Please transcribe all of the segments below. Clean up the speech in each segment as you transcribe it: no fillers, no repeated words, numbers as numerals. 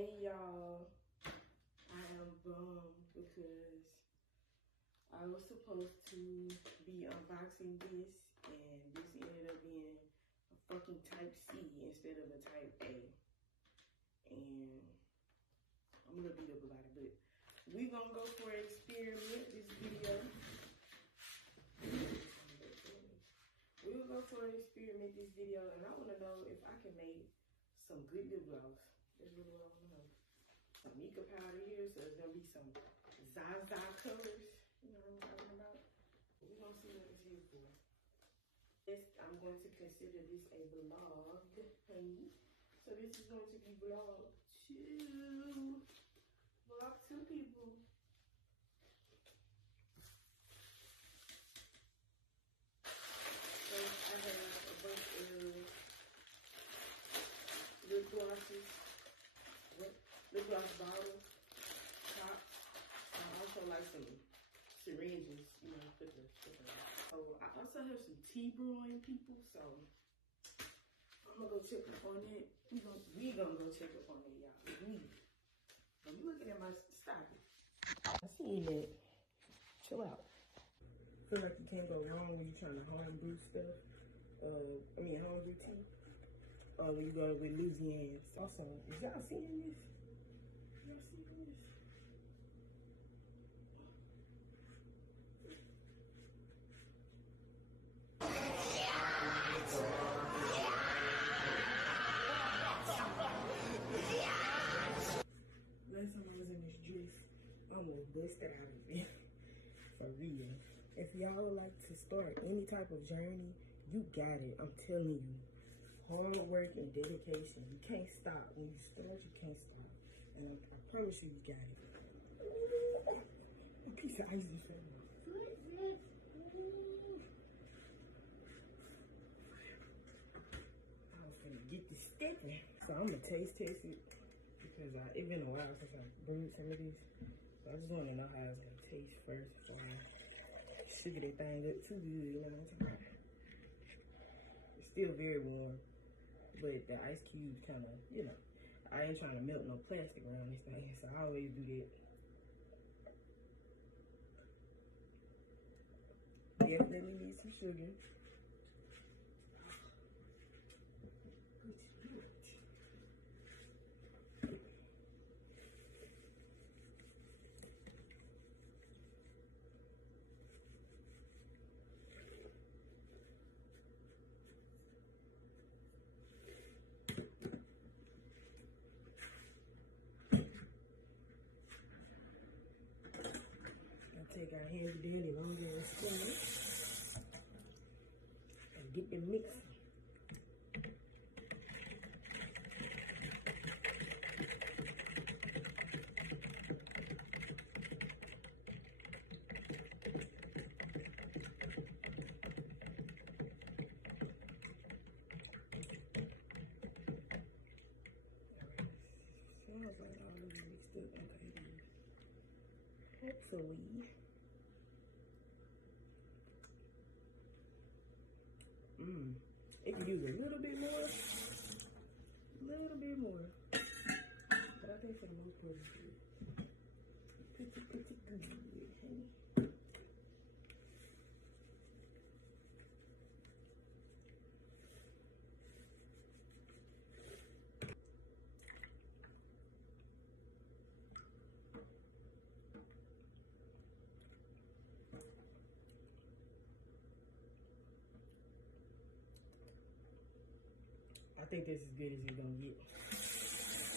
Hey y'all, I am bummed because I was supposed to be unboxing this and this ended up being a fucking type C instead of a type A. And I'm a little beat up about it, but we're gonna go for an experiment this video. We'll go for an experiment this video, and I wanna know if I can make some good lip gloss. That's really what I wanna know. Some mica powder here, so there's gonna be some Zaza colors. You know what I'm talking about? We're gonna see what it's here for. Yes, I'm going to consider this a vlog, honey. So this is going to be vlog 2. Vlog 2, people. So I have a bunch of lip glosses. Lip gloss bottles, tops. I also like some syringes, you know, put the. So I also have some tea brewing, people. So I'm gonna go check up on it. We gonna go check up on it, y'all. I'm looking at my stop it. I seen it. Chill out. Feel like you can't go wrong when you're trying to home brew stuff. Home brew tea. When you go with Louisiana. Also, is y'all seeing this? Y'all seeing this? Last time I was in this dress, I almost busted out of it. For real. If y'all would like to start any type of journey, you got it. I'm telling you. Hard work and dedication. You can't stop. When you start, you can't stop. And I promise you, you got it. A piece of ice is for me. I was gonna get this stepping. So I'm gonna taste it because it's been a while since I brewed some of these. So I just wanna know how it's gonna taste first before I sugar that thing up too good. You know what I'm talking about? It's still very warm. But the ice cubes kind of, you know, I ain't trying to melt no plastic around this thing, so I always do that. Definitely need some sugar. Let's do it. Take our hands dirty longer and spoon and get the mixing. Sounds like all of it mixed up. Hopefully. It could use a little bit more. But I think for the most part, it's good. Pretty good, honey. I think this is as good as it's gonna get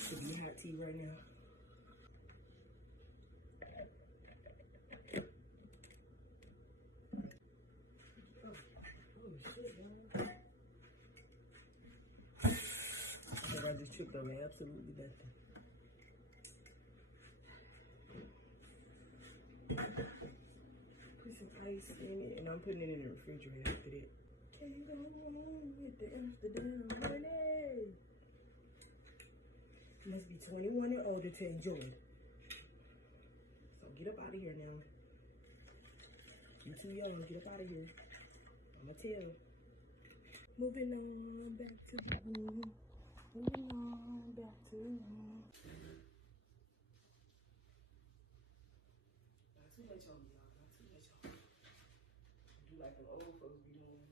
to be hot tea right now. Oh shit, man. I just tripped over absolutely nothing. Put some ice in it, and I'm putting it in the refrigerator after that. Can't go wrong with the Amsterdam honey. You must be 21 and older to enjoy it. So get up out of here now. You too young, get up out of here. I'ma tell. Moving on back to the room. Moving on back to not too much on y'all, not too much on. Do like the old folks be doing.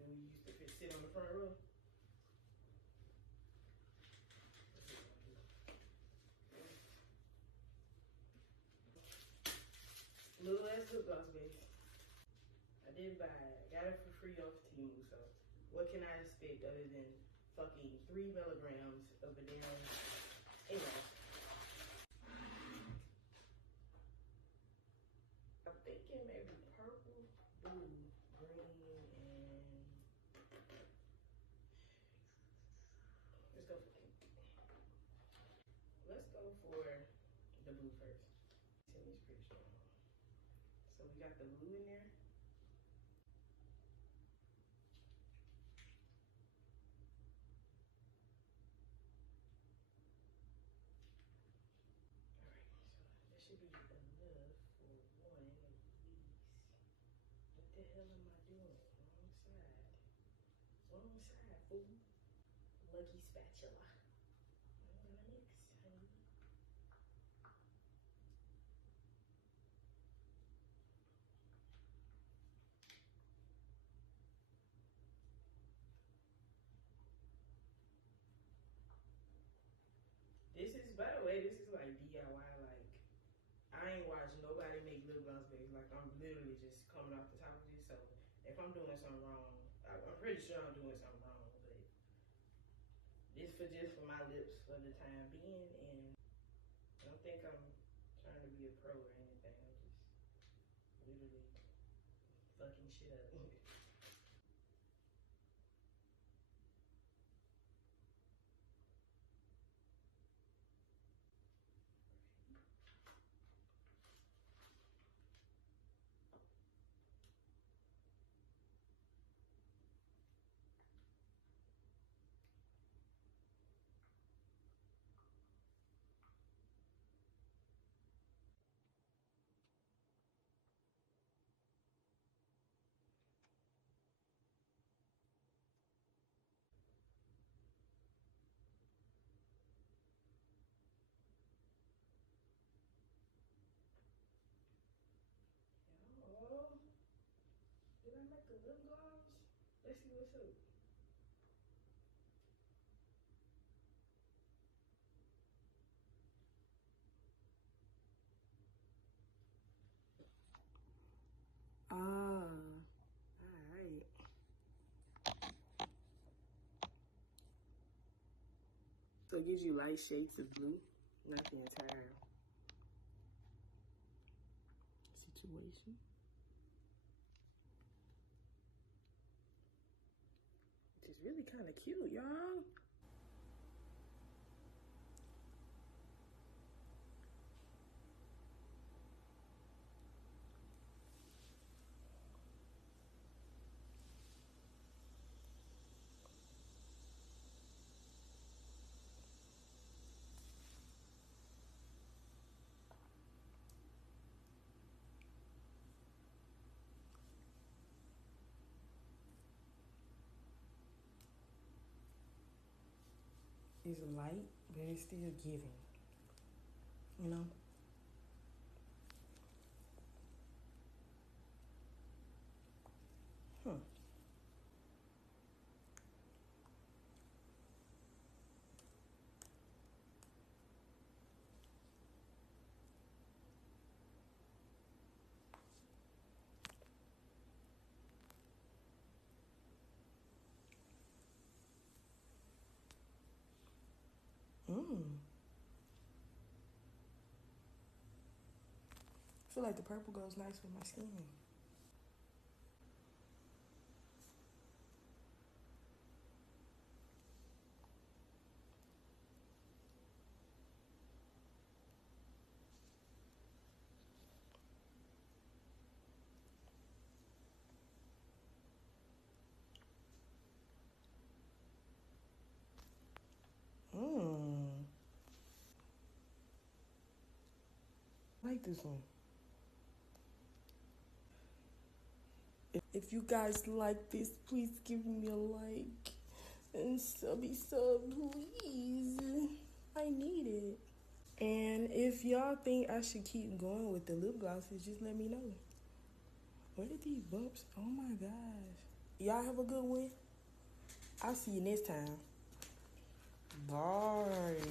Then we used to sit on the front row. Little ass lip gloss base. I didn't buy it. I got it for free off Team, so what can I expect other than fucking 3 milligrams of a damn anyway. I'm thinking maybe purple, blue, green, and let's go for pink. Let's go for the blue first. Timmy's pretty strong. So we got the blue in there. Alright, so that should be enough for one of these. What the hell am I doing? Wrong side. Wrong side, fool. Lucky spatula. I'm gonna mix, honey. This is, by the way, this is like DIY. Like, I ain't watched nobody make lip gloss base. Like, I'm literally just coming off the top of this. So, if I'm doing something wrong, I'm pretty sure I'm doing something wrong. But this for just for my lips for the time being. And I don't think I'm trying to be a pro or anything. I'm just literally fucking shit up. Oh, did I make a lip gloss? Let's see what's up. Alright. So it gives you light shades of blue, not the entire situation. Which is really kind of cute, y'all. It's light, but it's still giving, you know? I feel like the purple goes nice with my skin. I like this one. If you guys like this, please give me a like. And subby sub, please. I need it. And if y'all think I should keep going with the lip glosses, just let me know. Where did these bumps? Oh my gosh. Y'all have a good one. I'll see you next time. Bye.